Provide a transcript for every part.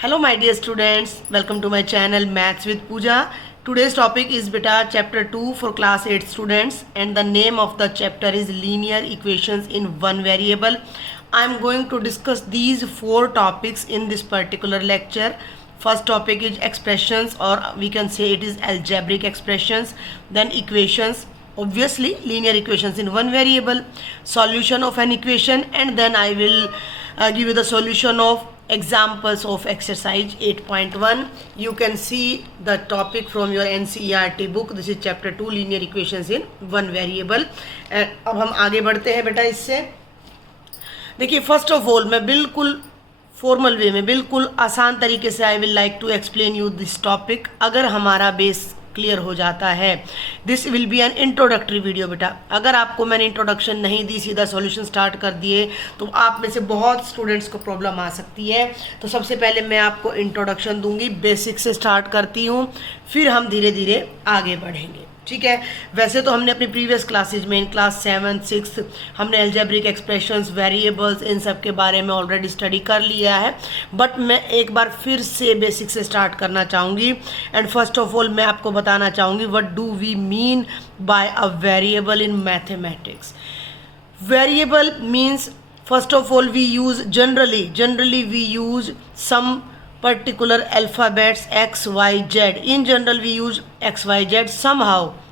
Hello my dear students, welcome to my channel Maths with Pooja. Today's topic is beta chapter 2 for class 8 students and the name of the chapter is linear equations in one variable. I am going to discuss these four topics in this particular lecture. First topic is expressions, or we can say it is algebraic expressions, then equations, obviously linear equations in one variable, solution of an equation, and then I will give you the solution of examples of exercise 8.1. You can see the topic from your NCERT book. This is chapter 2 linear equations in one variable. अब हम आगे बढ़ते हैं बेटा इससे. देखिए, first of all मैं बिल्कुल फॉर्मल वे में, बिल्कुल आसान तरीके से I will like to explain you this topic. अगर हमारा बेस क्लियर हो जाता है, this will be an introductory video बेटा. अगर आपको मैंने इंट्रोडक्शन नहीं दी, सीधा सॉल्यूशन स्टार्ट कर दिए, तो आप में से बहुत स्टूडेंट्स को प्रॉब्लम आ सकती है. तो सबसे पहले मैं आपको इंट्रोडक्शन दूंगी, बेसिक से स्टार्ट करती हूँ, फिर हम धीरे धीरे आगे बढ़ेंगे. ठीक है. वैसे तो हमने अपनी प्रीवियस क्लासेज में, इन क्लास 7, 6 हमने अलजेब्रिक एक्सप्रेशंस, वेरिएबल्स, इन सब के बारे में ऑलरेडी स्टडी कर लिया है. बट मैं एक बार फिर से बेसिक से स्टार्ट करना चाहूँगी. एंड फर्स्ट ऑफ ऑल मैं आपको बताना चाहूँगी what do we mean by a variable in mathematics. Variable means, first of all we use generally we use some particular alphabets x, y, z. In general we use x, y, z.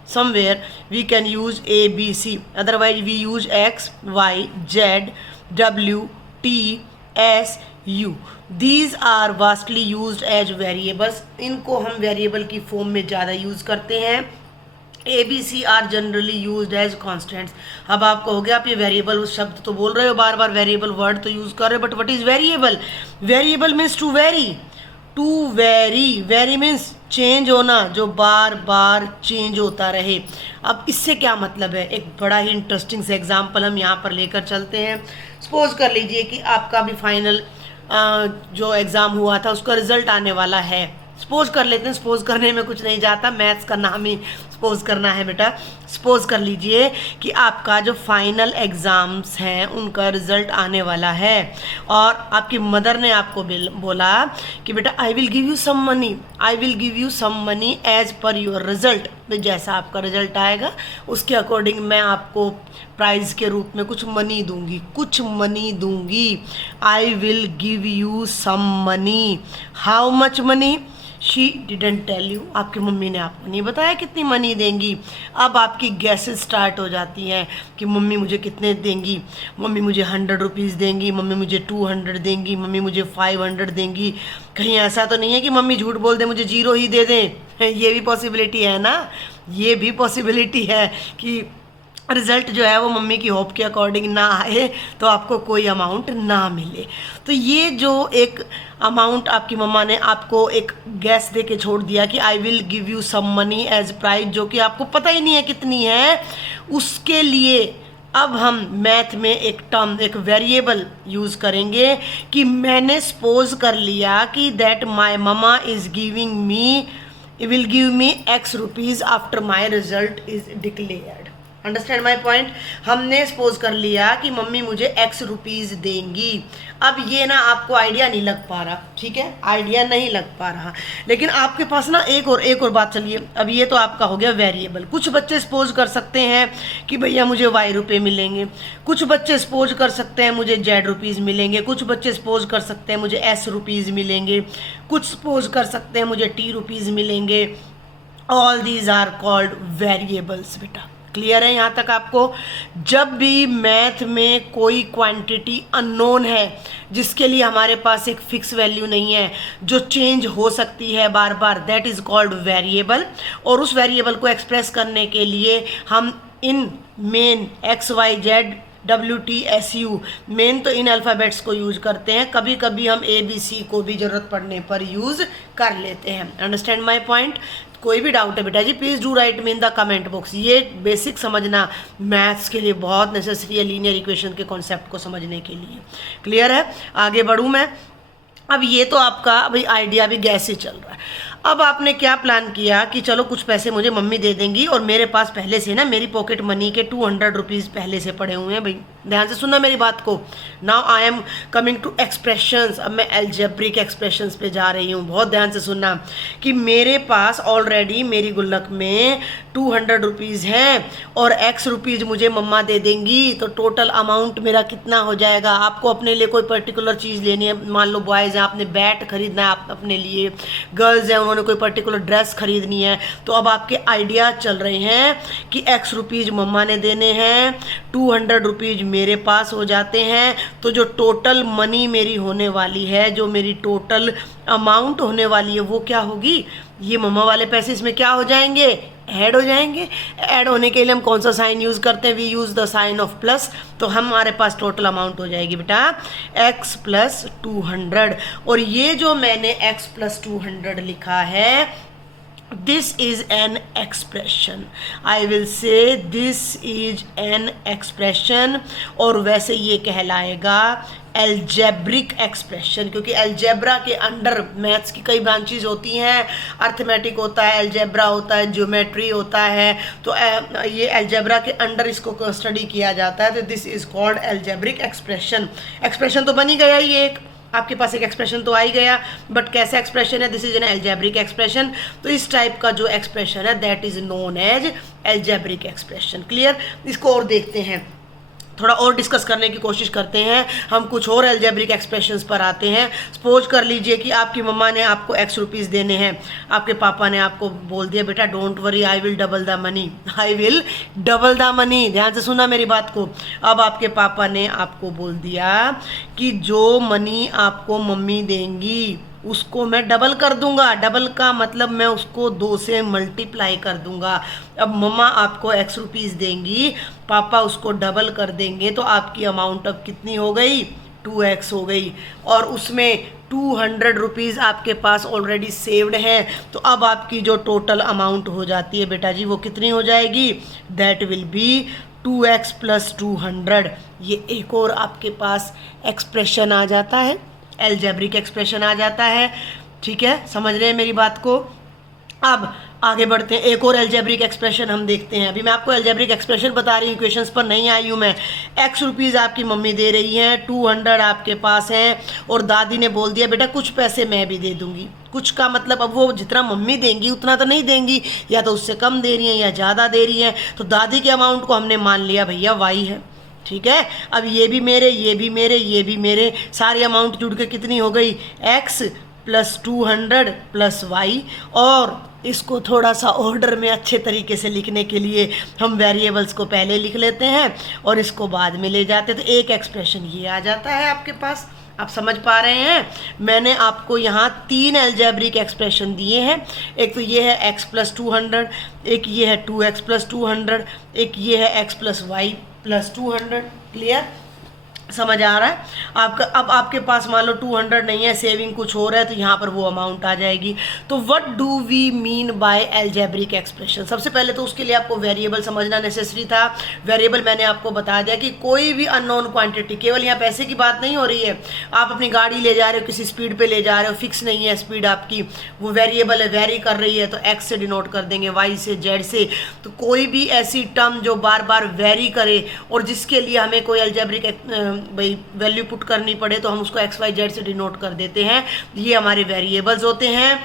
Somewhere we can use a, b, c. Otherwise we use x, y, z, w, t, s, u. These are vastly used as variables. इनको हम variable की form में ज़्यादा use करते हैं. A B C are generally use as constants. अब आप कहोगे आप ये वेरिएबल शब्द तो बोल रहे हो, बार बार वेरिएबल वर्ड तो यूज कर रहे हो, but what is variable? Variable means to vary. Vary means change होना, जो बार बार चेंज होता रहे. अब इससे क्या मतलब है? एक बड़ा ही इंटरेस्टिंग से एग्जाम्पल हम यहाँ पर लेकर चलते हैं. सपोज कर लीजिए कि आपका भी फाइनल जो एग्ज़ाम हुआ था उसका रिजल्ट आने वाला है. सपोज कर लेते हैं, सपोज करने में कुछ नहीं जाता, मैथ्स का नाम ही सपोज करना है बेटा. सपोज कर लीजिए कि आपका जो फाइनल एग्ज़ाम्स हैं उनका रिज़ल्ट आने वाला है और आपकी मदर ने आपको बोला कि बेटा I will give you some money as per your result. तो जैसा आपका रिज़ल्ट आएगा उसके अकॉर्डिंग मैं आपको प्राइज़ के रूप में कुछ मनी दूंगी. I will give you some money. How much money? She didn't tell you. आपकी मम्मी ने आपको नहीं बताया कितनी मनी देंगी. अब आपकी गैसेस स्टार्ट हो जाती हैं कि मम्मी मुझे कितने देंगी. मम्मी मुझे 100 रुपीज़ देंगी, मम्मी मुझे 200 देंगी, मम्मी मुझे 500 देंगी. कहीं ऐसा तो नहीं है कि मम्मी झूठ बोल दे, मुझे 0 ही दे दें? ये भी पॉसिबिलिटी है ना. ये भी पॉसिबिलिटी है कि रिज़ल्ट जो है वो मम्मी की होप के अकॉर्डिंग ना आए, तो आपको कोई अमाउंट ना मिले. तो ये जो एक अमाउंट आपकी मम्मा ने आपको एक गैस दे के छोड़ दिया कि I will give you some money as prize, जो कि आपको पता ही नहीं है कितनी है, उसके लिए अब हम मैथ में एक टर्म, एक वेरिएबल यूज़ करेंगे कि मैंने सपोज कर लिया कि that my mama is will give me x rupees after my result is declared. Understand my point. हमने सपोज कर लिया कि मम्मी मुझे x रुपीज़ देंगी. अब ये ना आपको आइडिया नहीं लग पा रहा, ठीक है, आइडिया नहीं लग पा रहा, लेकिन आपके पास ना एक और बात. चलिए, अब ये तो आपका हो गया वेरिएबल. कुछ बच्चे सपोज कर सकते हैं कि भैया मुझे y रुपये मिलेंगे. कुछ बच्चे सपोज कर सकते हैं मुझे z रुपीज़ मिलेंगे. कुछ बच्चे सपोज कर सकते हैं मुझे s रुपीज़ मिलेंगे. कुछ सपोज कर सकते हैं मुझे t रुपीज़ मिलेंगे. All these are called variables बेटा. क्लियर है यहाँ तक आपको? जब भी मैथ में कोई क्वांटिटी अननोन है, जिसके लिए हमारे पास एक फिक्स वैल्यू नहीं है, जो चेंज हो सकती है बार बार, दैट इज़ कॉल्ड वेरिएबल. और उस वेरिएबल को एक्सप्रेस करने के लिए हम इन मेन x, y, z, w, t, s, u, मेन तो इन अल्फ़ाबेट्स को यूज करते हैं. कभी कभी हम a, b, c को भी ज़रूरत पड़ने पर यूज़ कर लेते हैं. Understand my point? कोई भी डाउट है बेटा जी, please do write me in the comment box. ये बेसिक समझना मैथ्स के लिए बहुत नेसेसरी है, लीनियर इक्वेशन के कॉन्सेप्ट को समझने के लिए. क्लियर है? आगे बढ़ूँ मैं. अब ये तो आपका भाई आइडिया भी गैस ही चल रहा है. अब आपने क्या प्लान किया कि चलो कुछ पैसे मुझे मम्मी दे देंगी और मेरे पास पहले से ना मेरी पॉकेट मनी के 200 रुपीज़ पहले से पड़े हुए हैं. भाई ध्यान से सुनना मेरी बात को। Now I am coming to expressions. अब मैं एल्जेब्रिक एक्सप्रेशंस पे जा रही हूँ। बहुत ध्यान से सुनना कि मेरे पास ऑलरेडी मेरी गुल्लक में 200 रुपीज़ हैं और x रुपीज़ मुझे मम्मा दे देंगी, तो टोटल अमाउंट मेरा कितना हो जाएगा। आपको अपने लिए कोई पर्टिकुलर चीज़ लेनी है, मान लो बॉयज़ हैं, आपने बैट खरीदना है आप अपने लिए, गर्ल्स हैं उन्होंने कोई पर्टिकुलर ड्रेस खरीदनी है, तो अब आपके आइडिया चल रहे हैं कि x रुपीज़ मम्मा ने देने हैं, 200 रुपीज़ मेरे पास हो जाते हैं, तो जो टोटल मनी मेरी होने वाली है, जो मेरी टोटल अमाउंट होने वाली है वो क्या होगी, ये मम्मा वाले पैसे इसमें क्या हो जाएंगे, ऐड हो जाएंगे। ऐड होने के लिए हम कौन सा साइन यूज़ करते हैं, we use the sign of plus, तो हमारे पास टोटल अमाउंट हो जाएगी बेटा x प्लस 200। और ये जो मैंने x प्लस 200 लिखा है, this is an expression, I will say this is an expression, और वैसे ये कहलाएगा एल्जेब्रिक एक्सप्रेशन, क्योंकि एल्जेब्रा के अंडर मैथ्स की कई ब्रांचेज होती हैं, अर्थमेटिक होता है, एल्जेब्रा होता है, ज्योमेट्री होता है, तो ये एल्जेब्रा के अंडर इसको स्टडी किया जाता है, तो this is called algebraic expression. Expression तो बन ही गया ये एक, आपके पास एक एक्सप्रेशन तो आ ही गया, बट कैसा एक्सप्रेशन है, this is an algebraic expression. तो इस टाइप का जो एक्सप्रेशन है that is known as algebraic expression. Clear? इसको और देखते हैं, थोड़ा और डिस्कस करने की कोशिश करते हैं, हम कुछ और एल्जेब्रिक एक्सप्रेशंस पर आते हैं। सपोज कर लीजिए कि आपकी मम्मा ने आपको x रुपीज़ देने हैं, आपके पापा ने आपको बोल दिया बेटा don't worry I will double the money, I will double the money. ध्यान से सुना मेरी बात को। अब आपके पापा ने आपको बोल दिया कि जो मनी आपको मम्मी देंगी उसको मैं डबल कर दूंगा। डबल का मतलब मैं उसको 2 से मल्टीप्लाई कर दूंगा। अब मम्मा आपको x रुपीज़ देंगी, पापा उसको डबल कर देंगे, तो आपकी अमाउंट अब कितनी हो गई, 2x हो गई, और उसमें 200 रुपीज़ आपके पास ऑलरेडी सेव्ड हैं। तो अब आपकी जो टोटल अमाउंट हो जाती है बेटा जी वो कितनी हो जाएगी, that will be 2x plus 200। ये एक और आपके पास एक्सप्रेशन आ जाता है, एल्जेब्रिक एक्सप्रेशन आ जाता है। ठीक है, समझ रहे हैं मेरी बात को। अब आगे बढ़ते हैं, एक और एल्जेब्रिक एक्सप्रेशन हम देखते हैं। अभी मैं आपको एल्जेब्रिक एक्सप्रेशन बता रही हूँ, इक्वेशंस पर नहीं आई हूँ मैं। x रुपीज़ आपकी मम्मी दे रही हैं, 200 आपके पास हैं, और दादी ने बोल दिया बेटा कुछ पैसे मैं भी दे दूंगी। कुछ का मतलब अब वो जितना मम्मी देंगी उतना तो नहीं देंगी, या तो उससे कम दे रही हैं या ज़्यादा दे रही हैं। तो दादी के अमाउंट को हमने मान लिया भैया y है। ठीक है, अब ये भी मेरे, ये भी मेरे, ये भी मेरे, सारी अमाउंट जुड़ के कितनी हो गई, x प्लस 200 प्लस y। और इसको थोड़ा सा ऑर्डर में अच्छे तरीके से लिखने के लिए हम वेरिएबल्स को पहले लिख लेते हैं और इसको बाद में ले जाते हैं, तो एक एक्सप्रेशन ये आ जाता है आपके पास। आप समझ पा रहे हैं, मैंने आपको यहाँ 3 एल्जेब्रिक एक्सप्रेशन दिए हैं। एक तो ये है x प्लस 200, एक ये है 2x प्लस 200, एक ये है x plus y plus 200। Clear? समझ आ रहा है आपका? अब आपके पास मान लो 200 नहीं है, सेविंग कुछ हो रहा है, तो यहाँ पर वो अमाउंट आ जाएगी। तो what do we mean by algebraic expression? सबसे पहले तो उसके लिए आपको वेरिएबल समझना नेसेसरी था। वेरिएबल मैंने आपको बता दिया कि कोई भी अननोन क्वांटिटी, केवल यहाँ पैसे की बात नहीं हो रही है, आप अपनी गाड़ी ले जा रहे हो, किसी स्पीड पे ले जा रहे हो, फिक्स नहीं है स्पीड आपकी, वो वेरिएबल है, वेरी कर रही है, तो एक्स से डिनोट कर देंगे, वाई से, जेड से। तो कोई भी ऐसी टर्म जो बार बार वेरी करे और जिसके लिए हमें कोई एल्जेब्रिक भाई वैल्यू पुट करनी पड़े, तो हम उसको एक्स वाई जेड से डिनोट कर देते हैं। ये हमारे वेरिएबल्स होते हैं।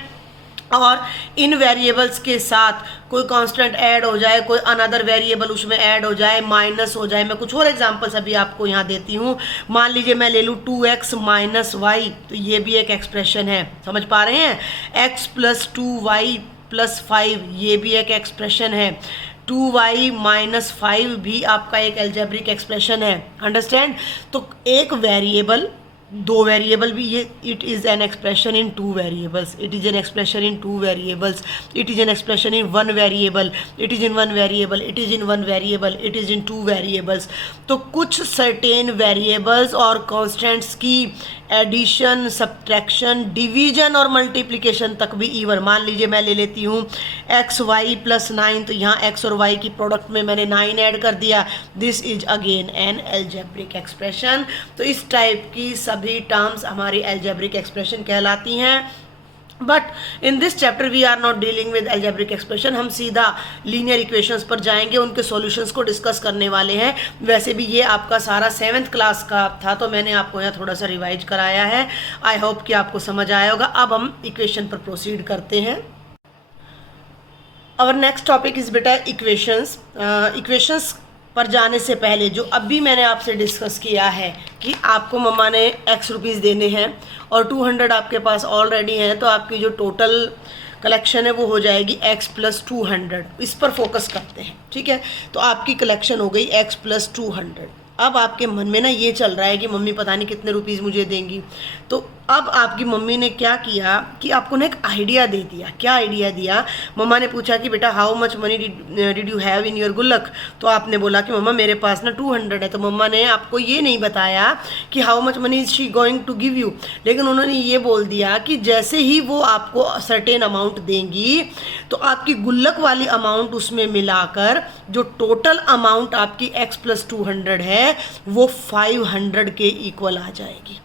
और इन वेरिएबल्स के साथ कोई कांस्टेंट ऐड हो जाए, कोई अनदर वेरिएबल उसमें ऐड हो जाए, माइनस हो जाए। मैं कुछ और एग्जांपल्स अभी आपको यहाँ देती हूँ। मान लीजिए मैं ले लूँ 2x माइनस वाई, तो ये भी एक एक्सप्रेशन है। समझ पा रहे हैं? x प्लस 2y प्लस 5, ये भी एक एक्सप्रेशन है। 2y माइनस 5 भी आपका एक एल्जेब्रिक एक्सप्रेशन है। अंडरस्टैंड? तो एक वेरिएबल, 2 वेरिएबल भी, ये it is an expression in 2 variables, it is an expression in 2 variables, it is an expression in 1 variable, it is in 1 variable, it is in 1 variable, it is in 2 variables. तो कुछ certain variables और constants की addition, subtraction, division और multiplication तक भी even. मान लीजिए मैं ले लेती हूँ एक्स वाई प्लस 9, तो यहाँ एक्स और वाई की प्रोडक्ट में मैंने 9 ऐड कर दिया। This is again an algebraic expression. तो इस टाइप की सभी टर्म्स हमारी एल्जेब्रिक एक्सप्रेशन कहलाती हैं। But in this chapter we are not dealing with algebraic expression, हम सीधा लीनियर इक्वेशंस पर जाएंगे, उनके सॉल्यूशंस को डिस्कस करने वाले हैं। वैसे भी ये आपका सारा 7th क्लास का था, तो मैंने आपको यहाँ थोड़ा सा रिवाइज कराया है। आई होप कि आपको समझ आया होगा। अब हम इक्वेशन पर प्रोसीड करते हैं। आवर नेक्स्ट टॉपिक इज बेटा इक्वेशंस। इक्वेशंस पर जाने से पहले जो अभी मैंने आपसे डिस्कस किया है कि आपको मम्मा ने x रुपीज़ देने हैं और 200 आपके पास ऑलरेडी हैं, तो आपकी जो टोटल कलेक्शन है वो हो जाएगी x + 200। इस पर फोकस करते हैं, ठीक है। तो आपकी कलेक्शन हो गई x + 200। अब आपके मन में ना ये चल रहा है कि मम्मी पता नहीं कितने रुपीज़ मुझे देंगी। तो अब आपकी मम्मी ने क्या किया कि आपको ना एक आइडिया दे दिया। क्या आइडिया दिया? मम्मा ने पूछा कि बेटा how much money did you have in your गुल्लक? तो आपने बोला कि मम्मा मेरे पास ना 200 है। तो मम्मा ने आपको ये नहीं बताया कि how much money is she going to give you, लेकिन उन्होंने ये बोल दिया कि जैसे ही वो आपको सर्टेन अमाउंट देंगी तो आपकी गुल्लक वाली अमाउंट उसमें मिलाकर जो टोटल अमाउंट आपकी x + 200 है वो 500 के इक्वल आ जाएगी।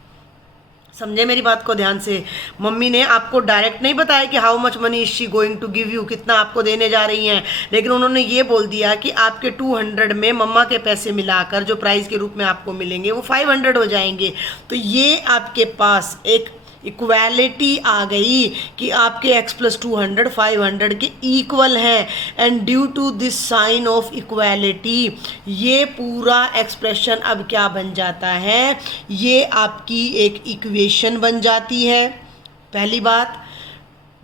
समझे मेरी बात को ध्यान से? मम्मी ने आपको डायरेक्ट नहीं बताया कि how much money is she going to give you, कितना आपको देने जा रही हैं, लेकिन उन्होंने ये बोल दिया कि आपके 200 में मम्मा के पैसे मिलाकर जो प्राइस के रूप में आपको मिलेंगे वो 500 हो जाएंगे। तो ये आपके पास एक इक्वालिटी आ गई कि आपके x + 200 500 के इक्वल हैं। And due to this sign of equality ये पूरा एक्सप्रेशन अब क्या बन जाता है? ये आपकी एक इक्वेशन बन जाती है। पहली बात,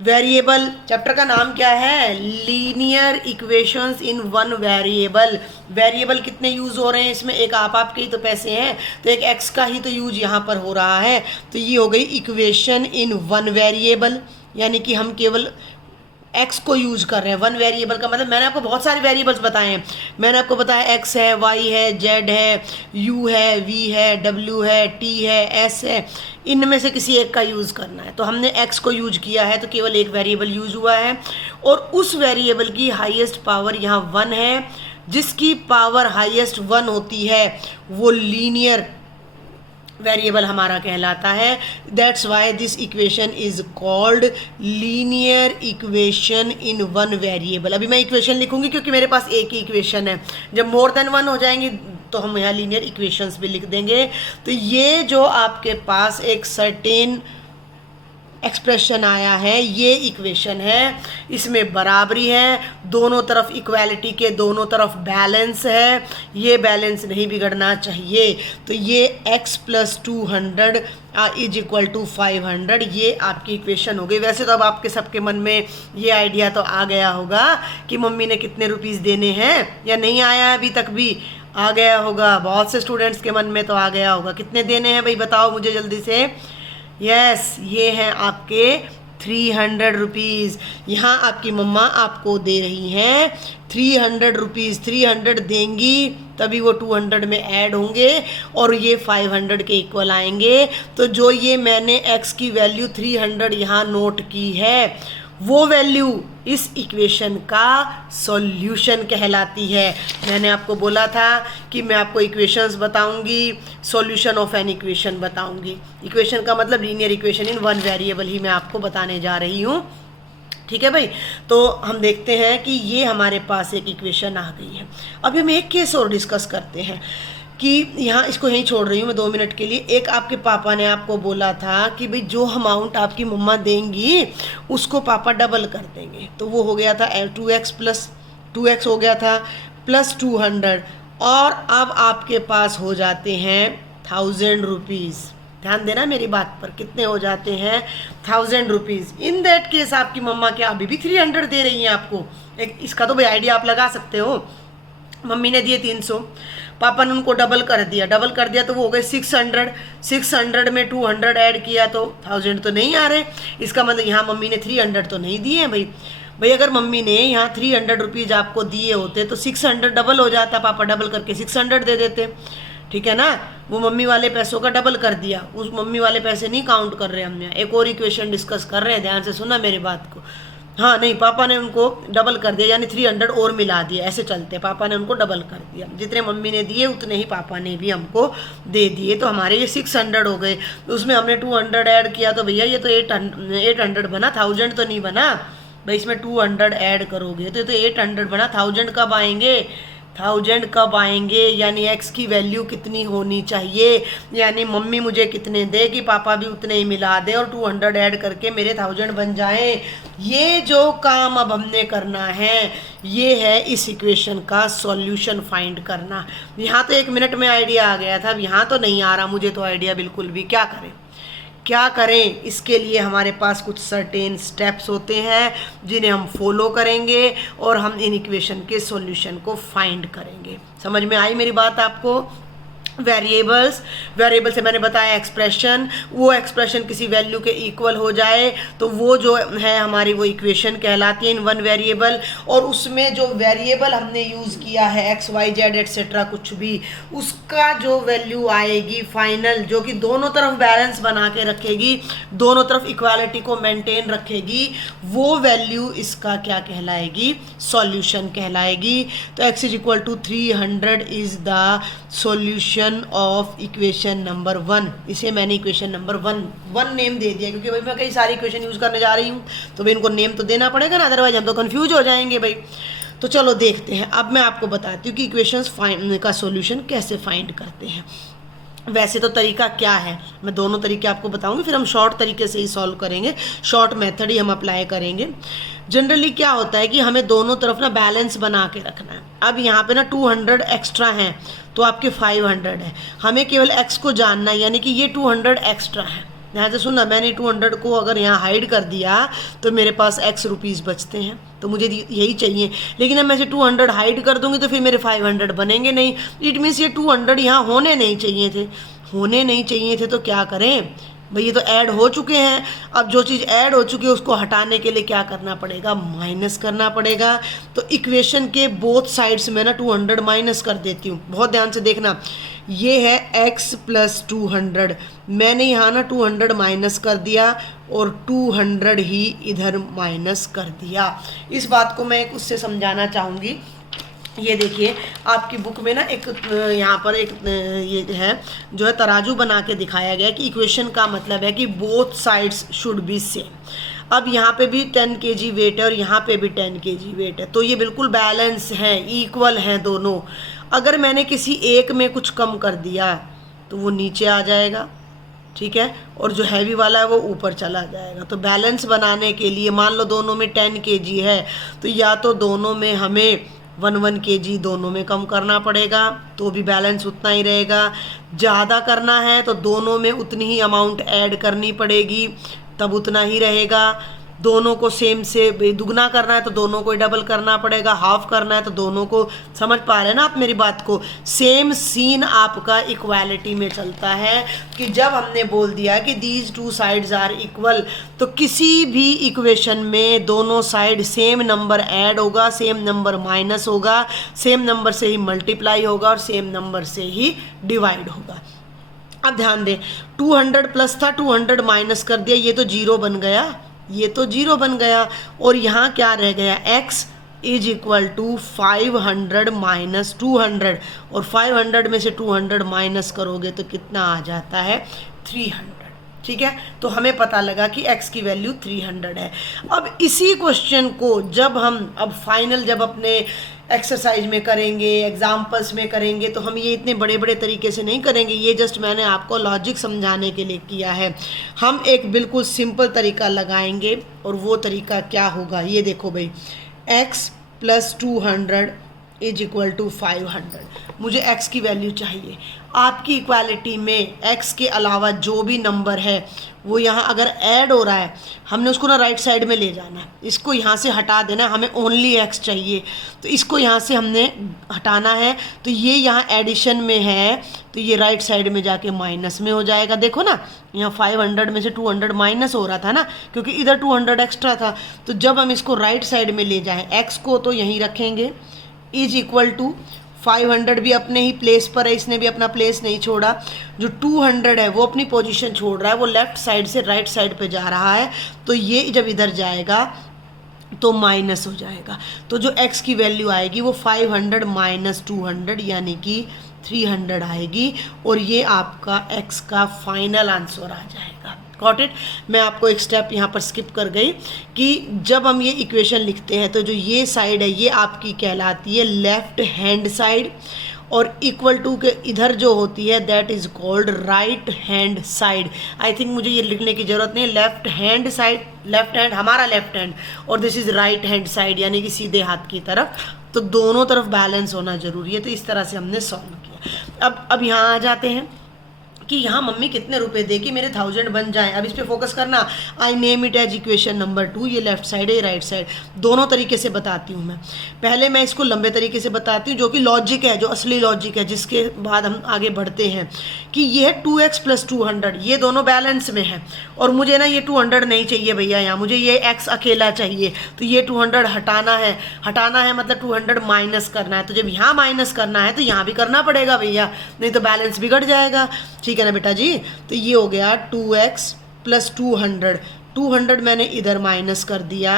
वेरिएबल, चैप्टर का नाम क्या है? लीनियर इक्वेशंस इन वन वेरिएबल। वेरिएबल कितने यूज़ हो रहे हैं इसमें? एक आपके ही तो पैसे हैं, तो एक x का ही तो यूज यहाँ पर हो रहा है। तो ये हो गई इक्वेशन इन वन वेरिएबल, यानी कि हम केवल x को यूज कर रहे हैं। वन वेरिएबल का मतलब मैंने आपको बहुत सारे वेरिएबल्स बताए हैं। मैंने आपको बताया x है, y है, z है, u है, v है, w है, t है, s है। इनमें से किसी एक का यूज़ करना है। तो हमने x को यूज किया है, तो केवल एक वेरिएबल यूज हुआ है और उस वेरिएबल की हाईएस्ट पावर यहाँ 1 है। जिसकी पावर हाईएस्ट 1 होती है वो लीनियर वेरिएबल हमारा कहलाता है। That's why this equation is called linear equation in one variable. अभी मैं इक्वेशन लिखूंगी क्योंकि मेरे पास एक ही इक्वेशन है। जब मोर देन 1 हो जाएंगी तो हम यहाँ लीनियर इक्वेशंस भी लिख देंगे। तो ये जो आपके पास एक सर्टेन एक्सप्रेशन आया है ये इक्वेशन है, इसमें बराबरी है, दोनों तरफ इक्वालिटी के दोनों तरफ बैलेंस है, ये बैलेंस नहीं बिगड़ना चाहिए। तो ये x + 200 = 500 ये आपकी इक्वेशन हो गई। वैसे तो अब आपके सबके मन में ये आइडिया तो आ गया होगा कि मम्मी ने कितने रुपीज़ देने हैं, या नहीं आया है अभी तक भी? आ गया होगा, बहुत से स्टूडेंट्स के मन में तो आ गया होगा। कितने देने हैं भाई बताओ मुझे जल्दी से। यस, ये हैं आपके 300 रुपीज़। यहाँ आपकी मम्मा आपको दे रही हैं 300 रुपीज़। 300 देंगी तभी वो 200 में ऐड होंगे और ये 500 के इक्वल आएंगे। तो जो ये मैंने x की वैल्यू 300 यहाँ नोट की है वो वैल्यू इस इक्वेशन का सॉल्यूशन कहलाती है। मैंने आपको बोला था कि मैं आपको इक्वेशंस बताऊंगी, सॉल्यूशन ऑफ एन इक्वेशन बताऊंगी। इक्वेशन का मतलब linear equation in one variable ही मैं आपको बताने जा रही हूँ, ठीक है भाई। तो हम देखते हैं कि ये हमारे पास एक इक्वेशन आ गई है। अभी हम एक केस और डिस्कस करते हैं कि यहाँ इसको यहीं छोड़ रही हूँ मैं 2 मिनट के लिए। एक आपके पापा ने आपको बोला था कि भाई जो अमाउंट आपकी मम्मा देंगी उसको पापा डबल कर देंगे। तो वो हो गया था 2x हो गया था + 200 और अब आपके पास हो जाते हैं 1000 रुपीज़। ध्यान देना मेरी बात पर, कितने हो जाते हैं 1000 रुपीज़। इन दैट केस आपकी मम्मा क्या अभी भी 300 दे रही हैं आपको? इसका तो भाई आइडिया आप लगा सकते हो। मम्मी ने दिए 300, पापा ने उनको डबल कर दिया तो वो हो गए 600। 600 में 200 ऐड किया तो 1000 तो नहीं आ रहे। इसका मतलब यहाँ मम्मी ने 300 तो नहीं दिए हैं भाई। अगर मम्मी ने यहाँ 300 रुपीज़ आपको दिए होते तो 600 डबल हो जाता, पापा डबल करके 600 दे देते, ठीक है ना। वो मम्मी वाले पैसों का डबल कर दिया, उस मम्मी वाले पैसे नहीं काउंट कर रहे हमने। एक और इक्वेशन डिस्कस कर रहे हैं, ध्यान से सुना मेरी बात को। हाँ नहीं, पापा ने उनको डबल कर दिया, यानी 300 और मिला दिया, ऐसे चलते, पापा ने उनको डबल कर दिया, जितने मम्मी ने दिए उतने ही पापा ने भी हमको दे दिए, तो हमारे ये 600 हो गए। उसमें हमने 200 ऐड किया, तो भैया ये तो 800 बना, 1000 तो नहीं बना भाई। इसमें 200 ऐड करोगे तो ये तो 800 बना, 1000 कब आएंगे, 1000 कब आएंगे, यानी x की वैल्यू कितनी होनी चाहिए, यानी मम्मी मुझे कितने दे कि पापा भी उतने ही मिला दे और 200 ऐड करके मेरे 1000 बन जाएं। ये जो काम अब हमने करना है ये है इस इक्वेशन का सॉल्यूशन फाइंड करना। यहाँ तो 1 मिनट में आइडिया आ गया था, अब यहाँ तो नहीं आ रहा मुझे तो आइडिया बिल्कुल भी। क्या करें, इसके लिए हमारे पास कुछ सर्टेन स्टेप्स होते हैं जिन्हें हम फॉलो करेंगे और हम इन इक्वेशन के सॉल्यूशन को फाइंड करेंगे। समझ में आई मेरी बात आपको? वेरिएबल से मैंने बताया एक्सप्रेशन, वो एक्सप्रेशन किसी वैल्यू के इक्वल हो जाए तो वो जो है हमारी वो इक्वेशन कहलाती है इन वन वेरिएबल। और उसमें जो वेरिएबल हमने यूज़ किया है एक्स वाई जेड एटसेट्रा कुछ भी, उसका जो वैल्यू आएगी फाइनल, जो कि दोनों तरफ बैलेंस बना के रखेगी, दोनों तरफ इक्वालिटी को मेंटेन रखेगी, वो वैल्यू इसका क्या कहलाएगी, सॉल्यूशन कहलाएगी। तो x is equal to 300 is the solution of equation number 1। इसे मैंने इक्वेशन नंबर 1 नेम दे दिया, क्योंकि भाई मैं कई सारी इक्वेशन यूज करने जा रही हूँ तो भाई इनको नेम तो देना पड़ेगा ना, अदरवाइज हम तो कंफ्यूज हो जाएंगे भाई। तो चलो देखते हैं, अब मैं आपको बताती हूँ कि इक्वेशंस फाइंड का सॉल्यूशन कैसे फाइंड करते हैं। वैसे तो तरीका क्या है, मैं दोनों तरीके आपको बताऊंगी, फिर हम शॉर्ट तरीके से ही सॉल्व करेंगे, शॉर्ट मेथड ही हम अप्लाई करेंगे। जनरली क्या होता है कि हमें दोनों तरफ ना बैलेंस बना के रखना है। अब यहाँ पे ना 200 एक्स्ट्रा हैं तो आपके 500 है, हमें केवल x को जानना है, यानी कि ये 200 एक्स्ट्रा है। यहाँ से सुनना, मैंने 200 को अगर यहाँ हाइड कर दिया तो मेरे पास x रुपीज़ बचते हैं, तो मुझे यही चाहिए। लेकिन अब मैं इसे 200 हाइड कर दूंगी तो फिर मेरे 500 बनेंगे नहीं। इट मीन्स ये 200 यहाँ होने नहीं चाहिए थे। तो क्या करें भाई, ये तो ऐड हो चुके हैं। अब जो चीज़ ऐड हो चुकी है उसको हटाने के लिए क्या करना पड़ेगा, माइनस करना पड़ेगा। तो इक्वेशन के बोथ साइड्स में ना 200 माइनस कर देती हूँ, बहुत ध्यान से देखना। ये है x प्लस 200, मैंने यहाँ ना 200 माइनस कर दिया और 200 ही इधर माइनस कर दिया। इस बात को मैं उससे समझाना चाहूँगी। ये देखिए आपकी बुक में ना एक यहाँ पर एक ये है जो है तराजू बना के दिखाया गया कि इक्वेशन का मतलब है कि both sides should be same. अब यहाँ पे भी 10 kg वेट है और यहाँ पे भी 10 kg वेट है, तो ये बिल्कुल बैलेंस है, इक्वल हैं दोनों। अगर मैंने किसी एक में कुछ कम कर दिया तो वो नीचे आ जाएगा, ठीक है, और जो हैवी वाला है वो ऊपर चला जाएगा। तो बैलेंस बनाने के लिए मान लो दोनों में 10 kg है तो या तो दोनों में हमें 1 kg दोनों में कम करना पड़ेगा तो भी बैलेंस उतना ही रहेगा। ज़्यादा करना है तो दोनों में उतनी ही अमाउंट ऐड करनी पड़ेगी, तब उतना ही रहेगा। दोनों को सेम से दुगना करना है तो दोनों को डबल करना पड़ेगा, हाफ करना है तो दोनों को। समझ पा रहे हैं ना आप मेरी बात को? सेम सीन आपका इक्वालिटी में चलता है कि जब हमने बोल दिया कि these two sides are equal, तो किसी भी इक्वेशन में दोनों साइड सेम नंबर ऐड होगा, सेम नंबर माइनस होगा, सेम नंबर से ही मल्टीप्लाई होगा और सेम नंबर से ही डिवाइड होगा। अब ध्यान दें, 200 प्लस था, 200 माइनस कर दिया, ये तो जीरो बन गया और यहाँ क्या रह गया, x is equal to 500 minus 200, और 500 में से 200 माइनस करोगे तो कितना आ जाता है, 300। ठीक है, तो हमें पता लगा कि x की वैल्यू 300 है। अब इसी क्वेश्चन को जब हम अब फाइनल जब अपने एक्सरसाइज में करेंगे, एग्जाम्पल्स में करेंगे, तो हम ये इतने बड़े बड़े तरीके से नहीं करेंगे, ये जस्ट मैंने आपको लॉजिक समझाने के लिए किया है। हम एक बिल्कुल सिंपल तरीका लगाएंगे और वो तरीका क्या होगा, ये देखो भाई, x plus 200 is equal to 500। मुझे x की वैल्यू चाहिए। आपकी इक्वालिटी में x के अलावा जो भी नंबर है वो यहाँ अगर ऐड हो रहा है, हमने उसको ना राइट साइड में ले जाना है, इसको यहाँ से हटा देना है, हमें ओनली x चाहिए, तो इसको यहाँ से हमने हटाना है। तो ये यहाँ एडिशन में है तो ये राइट साइड में जाके माइनस में हो जाएगा। देखो ना, यहाँ 500 में से 200 माइनस हो रहा था ना, क्योंकि इधर 200 एक्स्ट्रा था। तो जब हम इसको राइट साइड में ले जाएं, x को तो यहीं रखेंगे, इज इक्वल टू 500 भी अपने ही प्लेस पर है, इसने भी अपना प्लेस नहीं छोड़ा। जो 200 है वो अपनी पोजीशन छोड़ रहा है, वो लेफ्ट साइड से राइट साइड पे जा रहा है। तो ये जब इधर जाएगा तो माइनस हो जाएगा। तो जो x की वैल्यू आएगी वो 500 माइनस 200 यानी कि 300 आएगी, और ये आपका x का फाइनल आंसर आ जाएगा। Got it. मैं आपको एक स्टेप यहाँ पर स्किप कर गई कि जब हम ये इक्वेशन लिखते हैं तो जो ये साइड है ये आपकी कहलाती है लेफ्ट हैंड साइड, और इक्वल टू के इधर जो होती है that is called right hand side. I think मुझे ये लिखने की जरूरत नहीं है। Left hand side, left hand हमारा लेफ्ट हैंड, और this is right hand side यानी कि सीधे हाथ की तरफ। तो दोनों तरफ बैलेंस होना जरूरी है। तो इस तरह से हमने सॉल्व किया। अब यहाँ आ जाते हैं कि यहाँ मम्मी कितने रुपए दे कि मेरे 1000 बन जाए। अब इस पे फोकस करना। I name it as equation number 2। ये लेफ्ट साइड है, ये राइट साइड, दोनों तरीके से बताती हूँ मैं। पहले मैं इसको लंबे तरीके से बताती हूँ जो कि लॉजिक है, जो असली लॉजिक है, जिसके बाद हम आगे बढ़ते हैं कि ये है 2x प्लस 200, ये दोनों बैलेंस में है, और मुझे ना ये 200 नहीं चाहिए भैया, यहाँ मुझे ये x अकेला चाहिए। तो ये 200 हटाना है मतलब 200 माइनस करना है। तो जब यहाँ माइनस करना है तो यहाँ भी करना पड़ेगा भैया, नहीं तो बैलेंस बिगड़ जाएगा। ठीक है ना बेटा जी। तो ये हो गया 2x प्लस 200 मैंने इधर माइनस कर दिया,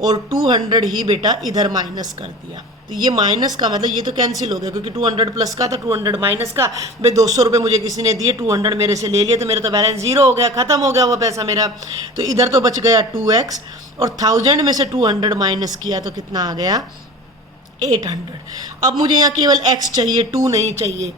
और 200 ही बेटा इधर माइनस कर दिया। तो ये माइनस का मतलब ये तो कैंसिल हो गया, क्योंकि 200 प्लस का था 200 माइनस का। भाई 200 रुपये मुझे किसी ने दिए, 200 मेरे से ले लिए, तो मेरा तो बैलेंस जीरो हो गया, खत्म हो गया वो पैसा मेरा। तो इधर तो बच गया 2x, और 1000 में से 200 माइनस किया तो कितना आ गया 800। अब मुझे यहाँ केवल x चाहिए, 2 नहीं चाहिए।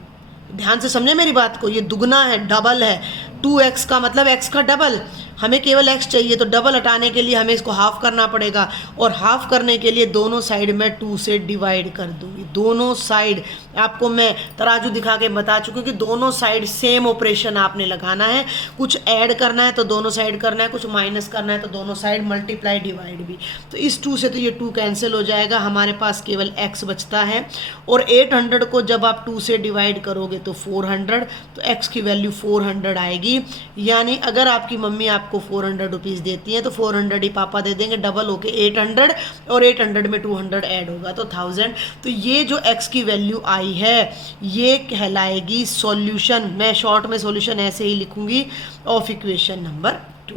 ध्यान से समझे मेरी बात को, ये दुगना है, डबल है। 2x का मतलब x का डबल, हमें केवल x चाहिए। तो डबल हटाने के लिए हमें इसको हाफ करना पड़ेगा, और हाफ करने के लिए दोनों साइड में 2 से डिवाइड कर दूंगी। दोनों साइड आपको मैं तराजू दिखा के बता चुकी हूँ कि दोनों साइड सेम ऑपरेशन आपने लगाना है। कुछ ऐड करना है तो दोनों साइड करना है, कुछ माइनस करना है तो दोनों साइड मल्टीप्लाई डिवाइड भी। तो इस 2 से तो ये 2 कैंसिल हो जाएगा, हमारे पास केवल x बचता है। और 800 को जब आप 2 से डिवाइड करोगे तो 400, तो x की वैल्यू 400 आएगी। यानी अगर आपकी मम्मी आपको 400 रुपीज़ देती हैं तो 400 ही पापा दे देंगे, डबल होके 800, और 800 में 200 ऐड होगा तो 1000। तो ये जो x की वैल्यू आई है ये कहलाएगी सॉल्यूशन। मैं शॉर्ट में सॉल्यूशन ऐसे ही लिखूंगी ऑफ इक्वेशन नंबर 2।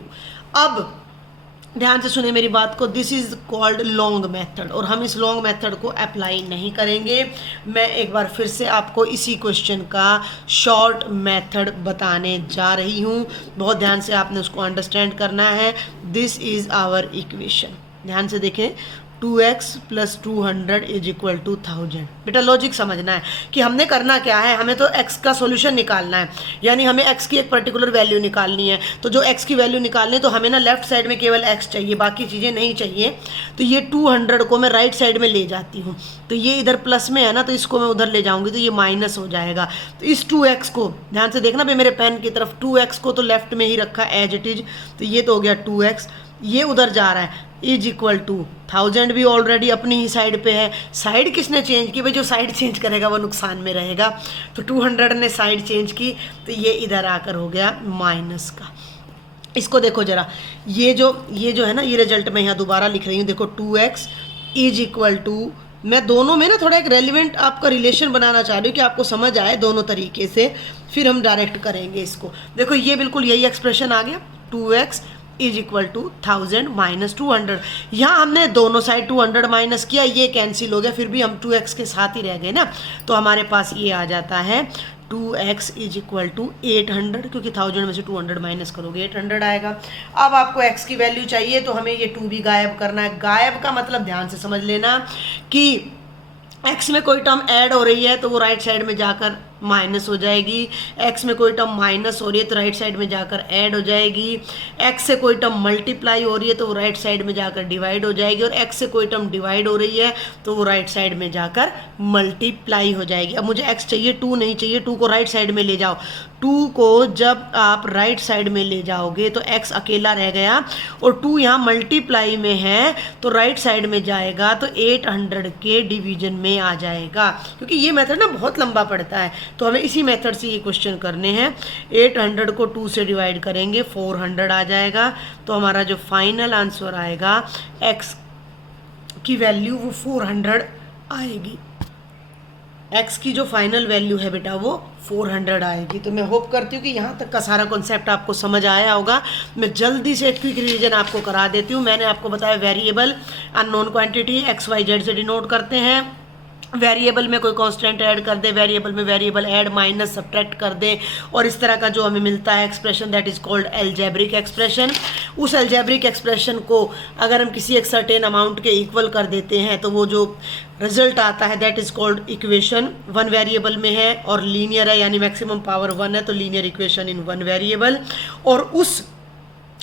अब ध्यान से सुने मेरी बात को, this is called long method, और हम इस लॉन्ग मेथड को अप्लाई नहीं करेंगे। मैं एक बार फिर से आपको इसी क्वेश्चन का शॉर्ट मेथड बताने जा रही हूँ। बहुत ध्यान से आपने उसको अंडरस्टैंड करना है। दिस इज आवर इक्वेशन, ध्यान से देखें। 2x plus 200 is equal to 1000। बेटा लॉजिक समझना है कि हमने करना क्या है, हमें तो x का सॉल्यूशन निकालना है, यानी हमें x की एक पर्टिकुलर वैल्यू निकालनी है। तो जो x की वैल्यू निकालनी है तो हमें ना लेफ्ट साइड में केवल x चाहिए, बाकी चीज़ें नहीं चाहिए। तो ये 200 को मैं राइट साइड में ले जाती हूँ, तो ये इधर प्लस में है ना, तो इसको मैं उधर ले जाऊँगी तो ये माइनस हो जाएगा। तो इस 2x को ध्यान से देखना भाई मेरे पेन की तरफ, 2x को तो लेफ्ट में ही रखा एज इट इज, तो ये तो हो गया 2x, ये उधर जा रहा है इज इक्वल टू 1000 भी ऑलरेडी अपनी ही साइड पे है। साइड किसने चेंज की भाई, जो साइड चेंज करेगा वो नुकसान में रहेगा। तो 200 ने साइड चेंज की तो ये इधर आकर हो गया माइनस का। इसको देखो जरा, ये जो है ना, ये रिजल्ट मैं यहाँ दोबारा लिख रही हूँ। देखो 2x इज इक्वल टू, मैं दोनों में ना थोड़ा एक रेलिवेंट आपका रिलेशन बनाना चाह रही हूँ कि आपको समझ आए दोनों तरीके से, फिर हम डायरेक्ट करेंगे इसको। देखो ये बिल्कुल यही एक्सप्रेशन आ गया, 2x is equal to 1000 minus 200। यहाँ हमने दोनों साइड 200 माइनस किया, ये कैंसिल हो गया, फिर भी हम 2x के साथ ही रह गए ना। तो हमारे पास ये आ जाता है 2x इज इक्वल टू 800, क्योंकि 1000 में से 200 माइनस करोगे 800 आएगा। अब आपको x की वैल्यू चाहिए तो हमें ये 2 भी गायब करना है। गायब का मतलब ध्यान से समझ लेना कि x में कोई टर्म ऐड हो रही है तो वो राइट साइड में जाकर माइनस हो जाएगी, x में कोई टर्म माइनस हो रही है तो राइट साइड में जाकर ऐड हो जाएगी, x से कोई टर्म मल्टीप्लाई हो रही है तो वो राइट साइड में जाकर डिवाइड हो जाएगी, और x से कोई टर्म डिवाइड हो रही है तो वो राइट साइड में जाकर मल्टीप्लाई हो जाएगी। अब मुझे x चाहिए, 2 नहीं चाहिए, 2 को राइट साइड में ले जाओ। 2 को जब आप राइट साइड में ले जाओगे तो x अकेला रह गया, और 2 यहाँ मल्टीप्लाई में है तो राइट साइड में जाएगा तो 800 के डिवीजन में आ जाएगा। क्योंकि ये मेथड ना बहुत लंबा पड़ता है तो हमें इसी मेथड से ये क्वेश्चन करने हैं। 800 को 2 से डिवाइड करेंगे 400 आ जाएगा। तो हमारा जो फाइनल आंसर आएगा x की वैल्यू वो 400 आएगी। x की जो फाइनल वैल्यू है बेटा वो 400 आएगी। तो मैं होप करती हूँ कि यहाँ तक का सारा कॉन्सेप्ट आपको समझ आया होगा। मैं जल्दी से एक क्विक रिवीजन आपको करा देती हूँ। मैंने आपको बताया वेरिएबल अननोन क्वांटिटी XYZ से डिनोट करते हैं। वेरिएबल में कोई कांस्टेंट ऐड कर दे, वेरिएबल में वेरिएबल ऐड माइनस सब्ट्रैक्ट कर दे, और इस तरह का जो हमें मिलता है expression that is called algebraic expression. उस एल्जेब्रिक एक्सप्रेशन को अगर हम किसी एक सर्टेन अमाउंट के इक्वल कर देते हैं तो वो जो रिजल्ट आता है that is called equation. One variable में है और लीनियर है, यानी मैक्सिमम पावर 1 है, तो linear equation in one variable. और उस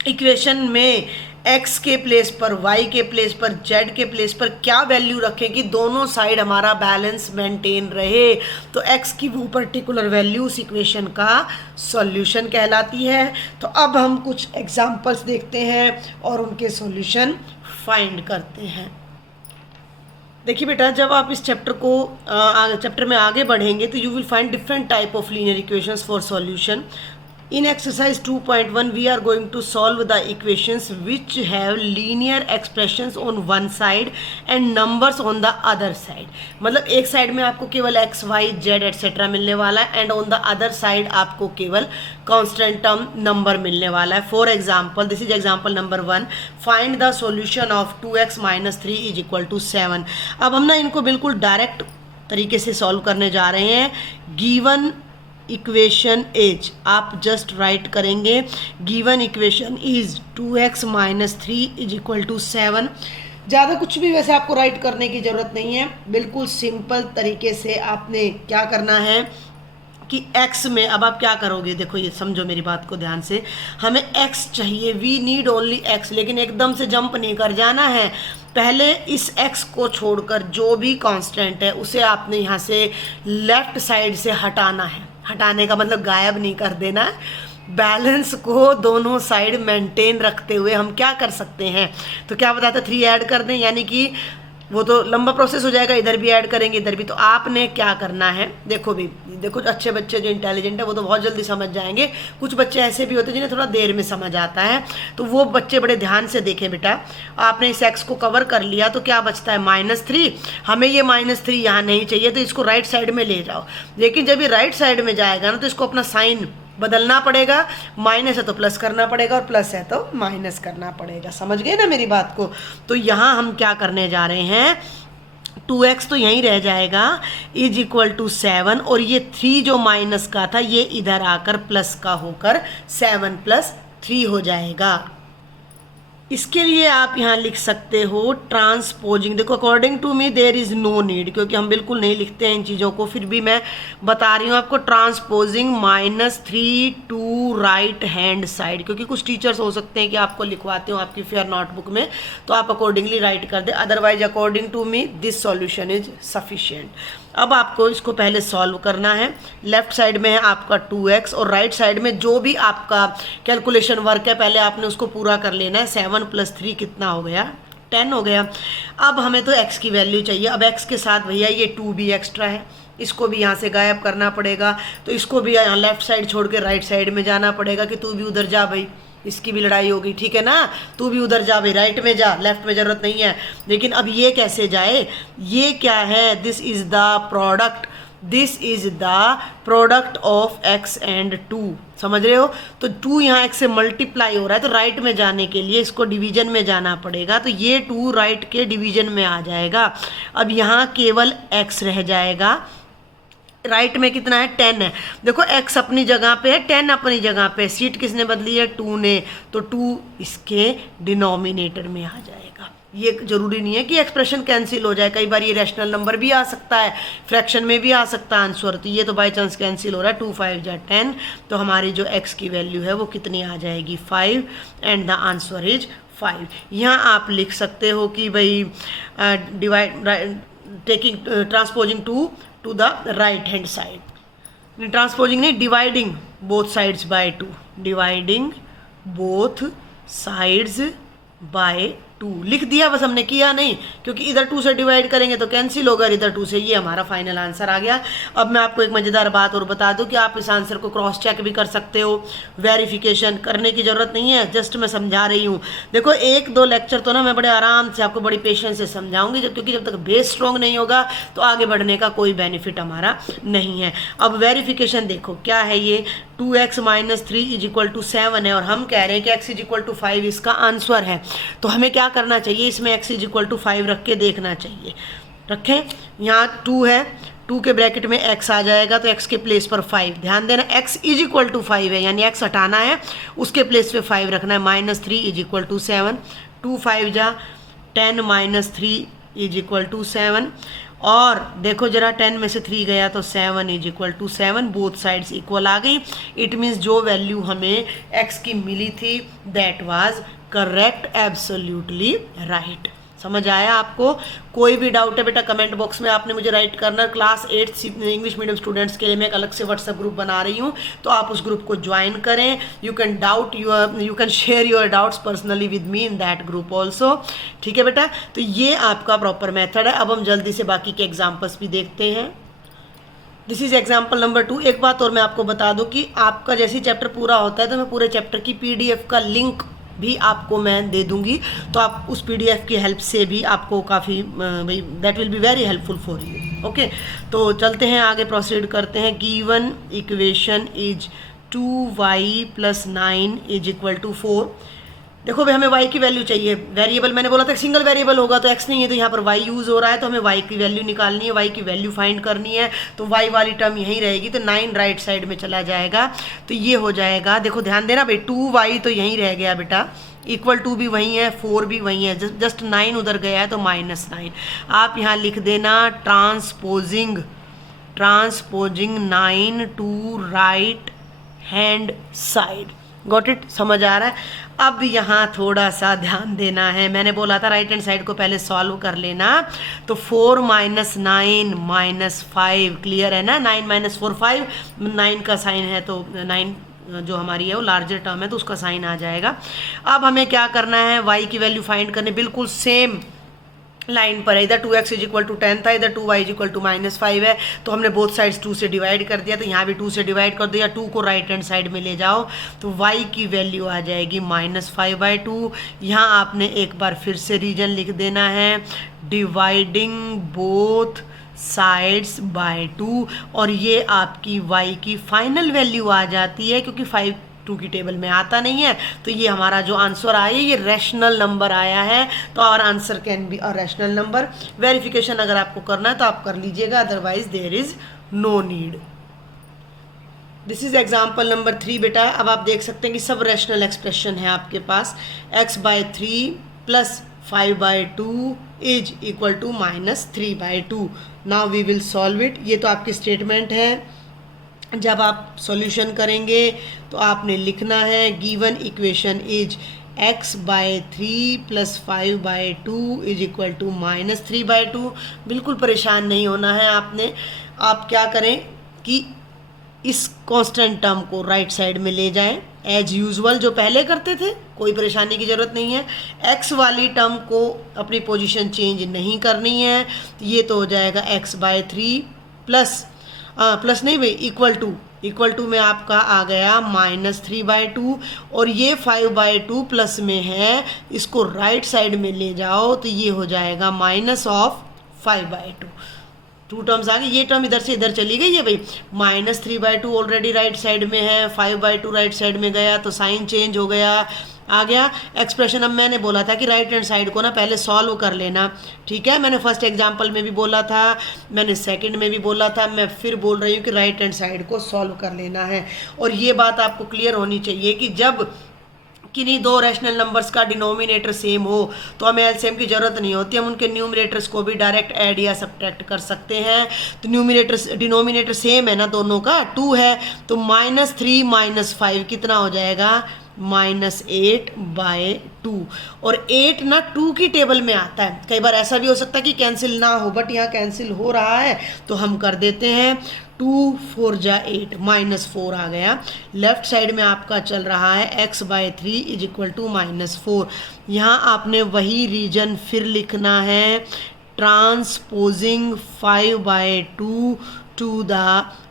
इक्वेशन में x के प्लेस पर, y के प्लेस पर, z के प्लेस पर क्या वैल्यू रखें कि दोनों साइड हमारा बैलेंस मेंटेन रहे, तो x की वो पर्टिकुलर वैल्यू उस इक्वेशन का सॉल्यूशन कहलाती है। तो अब हम कुछ एग्जांपल्स देखते हैं और उनके सॉल्यूशन फाइंड करते हैं। देखिए बेटा, जब आप इस चैप्टर में आगे बढ़ेंगे तो you will find different type of linear equations for solution. In exercise 2.1 we are going to solve the equations which have linear expressions on one side and numbers on the other side। मतलब एक side में आपको केवल x, y, z etc. मिलने वाला है and on the other side आपको केवल कांस्टेंट टर्म नंबर मिलने वाला है। For example, this is example number 1, find the solution of 2x - 3 is equal to 7। अब हम ना इनको बिल्कुल डायरेक्ट तरीके से सॉल्व करने जा रहे हैं। गिवन इक्वेशन इज, आप जस्ट राइट करेंगे given equation is 2x - 3 is equal to 7। ज़्यादा कुछ भी वैसे आपको राइट करने की ज़रूरत नहीं है, बिल्कुल सिंपल तरीके से आपने क्या करना है कि x में, अब आप क्या करोगे, देखो ये समझो मेरी बात को ध्यान से, हमें x चाहिए, वी नीड ओनली x, लेकिन एकदम से जंप नहीं कर जाना है। पहले इस x को छोड़कर जो भी कांस्टेंट है उसे आपने यहाँ से लेफ्ट साइड से हटाना है। हटाने का मतलब गायब नहीं कर देना। बैलेंस को दोनों साइड मेंटेन रखते हुए हम क्या कर सकते हैं, तो क्या बताते 3 ऐड कर दें, यानी कि वो तो लंबा प्रोसेस हो जाएगा, इधर भी ऐड करेंगे इधर भी। तो आपने क्या करना है, देखो भी, देखो अच्छे बच्चे जो इंटेलिजेंट है वो तो बहुत जल्दी समझ जाएंगे। कुछ बच्चे ऐसे भी होते हैं जिन्हें थोड़ा देर में समझ आता है, तो वो बच्चे बड़े ध्यान से देखें बेटा। आपने इस x को कवर कर लिया तो क्या बचता है -3। हमें ये -3 यहाँ नहीं चाहिए, तो इसको राइट साइड में ले जाओ। लेकिन जब ये राइट साइड में जाएगा ना तो इसको अपना साइन बदलना पड़ेगा। माइनस है तो प्लस करना पड़ेगा और प्लस है तो माइनस करना पड़ेगा। समझ गए ना मेरी बात को। तो यहाँ हम क्या करने जा रहे हैं, 2x तो यहीं रह जाएगा इज इक्वल टू 7, और ये 3 जो माइनस का था ये इधर आकर प्लस का होकर 7 + 3 हो जाएगा। इसके लिए आप यहाँ लिख सकते हो ट्रांसपोजिंग। देखो according to me there is no need, क्योंकि हम बिल्कुल नहीं लिखते हैं इन चीज़ों को, फिर भी मैं बता रही हूँ आपको। Transposing -3 to right hand side, क्योंकि कुछ टीचर्स हो सकते हैं कि आपको लिखवाते हो आपकी फेयर नोटबुक में, तो आप अकॉर्डिंगली राइट कर दे। Otherwise according to me this solution is sufficient. अब आपको इसको पहले सॉल्व करना है। लेफ्ट साइड में है आपका 2x और राइट साइड में जो भी आपका कैलकुलेशन वर्क है पहले आपने उसको पूरा कर लेना है। 7 + 3 कितना हो गया, 10 हो गया। अब हमें तो x की वैल्यू चाहिए। अब x के साथ भैया ये 2 भी एक्स्ट्रा है, इसको भी यहाँ से गायब करना पड़ेगा। तो इसको भी यहाँ लेफ्ट साइड छोड़ के राइट साइड में जाना पड़ेगा कि तू भी उधर जा भाई, इसकी भी लड़ाई होगी, ठीक है ना। तू भी उधर जा भाई, राइट में जा, लेफ्ट में ज़रूरत नहीं है। लेकिन अब ये कैसे जाए, ये क्या है, this is the product, this is the product of x and 2। समझ रहे हो। तो 2 यहाँ x से मल्टीप्लाई हो रहा है, तो राइट में जाने के लिए इसको डिवीजन में जाना पड़ेगा। तो ये 2 राइट के डिवीजन में आ जाएगा। अब यहाँ केवल x रह जाएगा। राइट में कितना है, 10 है। देखो x अपनी जगह पे है, 10 अपनी जगह पे, सीट किसने बदली है, 2 ने, तो 2 इसके डिनोमिनेटर में आ जाएगा। ये जरूरी नहीं है कि एक्सप्रेशन कैंसिल हो जाए, कई बार ये रैशनल नंबर भी आ सकता है, फ्रैक्शन में भी आ सकता है आंसर। तो ये तो बाई चांस कैंसिल हो रहा है। 2 × 5 = 10, तो हमारी जो x की वैल्यू है वो कितनी आ जाएगी, 5, एंड द आंसर इज 5। यहाँ आप लिख सकते हो कि भाई divide taking transposing 2 to the right hand side, transposing नहीं, dividing both sides by 2, dividing both sides by 2। 2 लिख दिया, बस हमने किया नहीं, क्योंकि इधर 2 से डिवाइड करेंगे तो कैंसिल होगा, इधर 2 से। ये हमारा फाइनल आंसर आ गया। अब मैं आपको एक मज़ेदार बात और बता दूं कि आप इस आंसर को क्रॉस चेक भी कर सकते हो, वेरिफिकेशन करने की ज़रूरत नहीं है, जस्ट मैं समझा रही हूँ। देखो 1-2 लेक्चर तो ना मैं बड़े आराम से आपको बड़ी पेशेंस से समझाऊंगी, क्योंकि जब तक बेस स्ट्रॉन्ग नहीं होगा तो आगे बढ़ने का कोई बेनिफिट हमारा नहीं है। अब वेरिफिकेशन देखो क्या है, ये 2x - 3 = 7 है, और हम कह रहे हैं कि x = 5 इसका आंसर है। तो हमें क्या करना चाहिए, इसमें x = 5 रख के देखना चाहिए। रखें, यहाँ 2 है, 2 के ब्रैकेट में x आ जाएगा, तो x के प्लेस पर 5। ध्यान देना, x = 5 है, यानी x हटाना है, उसके प्लेस पे 5 रखना है। -3 = 7, 2 5 जा 10 - 3 = 7, और देखो जरा 10 में से 3 गया तो 7 = 7, बोथ साइड्स इक्वल आ गई। इट मीन्स जो वैल्यू हमें x की मिली थी that was correct, absolutely right. समझ आया आपको? कोई भी डाउट है बेटा कमेंट बॉक्स में आपने मुझे राइट करना। क्लास 8 इंग्लिश मीडियम स्टूडेंट्स के लिए मैं एक अलग से व्हाट्सएप ग्रुप बना रही हूँ, तो आप उस ग्रुप को ज्वाइन करें। You can share your doubts personally with me in that group also. ठीक है बेटा, तो ये आपका प्रॉपर मेथड है। अब हम जल्दी से बाकी के एग्जाम्पल्स भी देखते हैं। This is example number 2। एक बात और मैं आपको बता दूं कि आपका जैसे चैप्टर पूरा होता है तो मैं पूरे चैप्टर की PDF का लिंक भी आपको मैं दे दूंगी, तो आप उस PDF की हेल्प से भी आपको काफ़ी भाई that will be very helpful for you. Okay, तो चलते हैं आगे, प्रोसीड करते हैं। Given equation is 2y + 9 = 4। देखो भाई हमें y की वैल्यू चाहिए। वेरिएबल मैंने बोला था सिंगल वेरिएबल होगा तो x नहीं है, तो यहाँ पर y यूज़ हो रहा है, तो हमें y की वैल्यू निकालनी है, y की वैल्यू फाइंड करनी है। तो y वाली टर्म यहीं रहेगी, तो 9 राइट साइड में चला जाएगा, तो ये हो जाएगा। देखो ध्यान देना भाई, 2y तो यहीं रह गया बेटा, = भी वही है, 4 भी वही है, जस्ट 9 उधर गया है तो -9। आप यहाँ लिख देना transposing 9 to right hand side. Got it? समझ आ रहा है? अब यहाँ थोड़ा सा ध्यान देना है। मैंने बोला था राइट हैंड साइड को पहले सॉल्व कर लेना, तो 4 - 9 - 5 क्लियर है ना। 9 - 4 5, 9 का साइन है तो 9 जो हमारी है वो लार्जर टर्म है तो उसका साइन आ जाएगा। अब हमें क्या करना है, y की वैल्यू फाइंड करनी, बिल्कुल सेम लाइन पर है। इधर 2x = 10 था, इधर 2y = -5 है, तो हमने बोथ साइड्स 2 से डिवाइड कर दिया, तो यहाँ भी 2 से डिवाइड कर दिया। 2 को राइट हैंड साइड में ले जाओ तो y की वैल्यू आ जाएगी -5/2। यहाँ आपने एक बार फिर से रीजन लिख देना है, डिवाइडिंग बोथ साइड्स बाय 2, और ये आपकी y की फाइनल वैल्यू आ जाती है, क्योंकि 5 2 की टेबल में आता नहीं है, तो ये हमारा जो आंसर आया ये रैशनल नंबर आया है, तो और answer can be a rational number. Verification अगर आपको करना है तो आप कर लीजिएगा, otherwise there is no need. This is example number 3 बेटा। अब आप देख सकते हैं कि सब रैशनल एक्सप्रेशन है आपके पास। x/3 + 5/2 = -3/2। Now we will solve it. ये तो आपकी स्टेटमेंट है। जब आप सॉल्यूशन करेंगे तो आपने लिखना है गिवन इक्वेशन इज x/3 + 5/2 = -3/2। बिल्कुल परेशान नहीं होना है आपने। आप क्या करें कि इस कांस्टेंट टर्म को राइट साइड में ले जाएं एज यूजुअल, जो पहले करते थे, कोई परेशानी की ज़रूरत नहीं है। x वाली टर्म को अपनी पोजीशन चेंज नहीं करनी है, ये तो हो जाएगा x/3 प्लस नहीं भाई इक्वल टू में आपका आ गया -3/2, और ये 5/2 प्लस में है, इसको राइट साइड में ले जाओ तो ये हो जाएगा -5/2। 2 टर्म्स आ गई, ये टर्म इधर से इधर चली गई है भाई। -3/2 ऑलरेडी राइट साइड में है, 5/2 राइट साइड में गया तो साइन चेंज हो गया, आ गया एक्सप्रेशन। अब मैंने बोला था कि राइट हैंड साइड को ना पहले सॉल्व कर लेना, ठीक है। मैंने फर्स्ट एग्जांपल में भी बोला था, मैंने सेकंड में भी बोला था, मैं फिर बोल रही हूँ कि राइट हैंड साइड को सॉल्व कर लेना है। और ये बात आपको क्लियर होनी चाहिए कि जब किन्हीं 2 रैशनल नंबर्स का डिनोमिनेटर सेम हो तो हमें एलसीएम की ज़रूरत नहीं होती, हम उनके न्यूमरेटर्स को भी डायरेक्ट ऐड या सब्ट्रैक्ट कर सकते हैं। तो डिनोमिनेटर सेम है ना दोनों का, 2 है, तो -3 - 5 कितना हो जाएगा, -8/2। और 8 ना 2 की टेबल में आता है। कई बार ऐसा भी हो सकता है कि कैंसिल ना हो, बट यहाँ कैंसिल हो रहा है तो हम कर देते हैं। 4 जा 8 -4 आ गया। लेफ्ट साइड में आपका चल रहा है x/3 = -4। यहाँ आपने वही रीजन फिर लिखना है, transposing 5/2 to the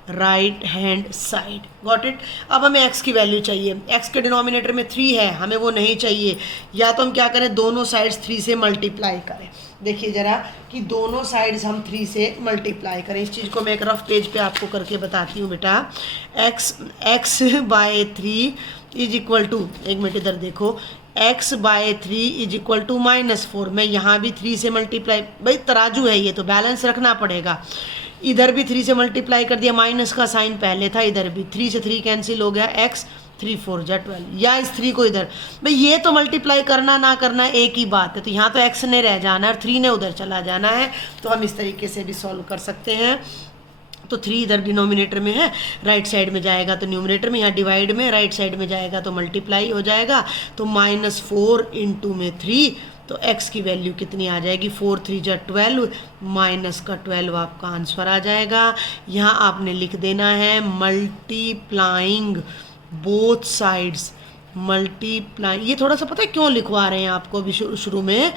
right hand side. Got it. अब हमें x की वैल्यू चाहिए। x के डिनोमिनेटर में 3 है, हमें वो नहीं चाहिए। या तो हम क्या करें, दोनों साइड्स 3 से मल्टीप्लाई करें। देखिए ज़रा कि दोनों साइड्स हम 3 से मल्टीप्लाई करें। इस चीज़ को मैं एक रफ पेज पे आपको करके बताती हूँ बेटा। x/3 = एक मिनट इधर देखो, x/3 = -4। मैं यहाँ भी 3 से मल्टीप्लाई, भाई तराजू है ये तो बैलेंस रखना पड़ेगा। इधर भी 3 से मल्टीप्लाई कर दिया, माइनस का साइन पहले था, इधर भी 3 से 3 कैंसिल हो गया, x 3 4 जा 12। या इस 3 को इधर, भाई ये तो मल्टीप्लाई करना ना करना एक ही बात है। तो यहाँ तो x ने रह जाना है और 3 ने उधर चला जाना है। तो हम इस तरीके से भी सॉल्व कर सकते हैं। तो 3 इधर डिनोमिनेटर में है, राइट साइड में जाएगा तो न्यूमरेटर में, यहाँ डिवाइड में राइट साइड में जाएगा तो मल्टीप्लाई हो जाएगा। तो -4 इंटू में 3, तो x की वैल्यू कितनी आ जाएगी, 4 3 जा 12, माइनस का 12 आपका आंसर आ जाएगा। यहाँ आपने लिख देना है मल्टीप्लाइंग बोथ साइड्स, मल्टीप्लाई। ये थोड़ा सा पता है क्यों लिखवा रहे हैं आपको अभी शुरू में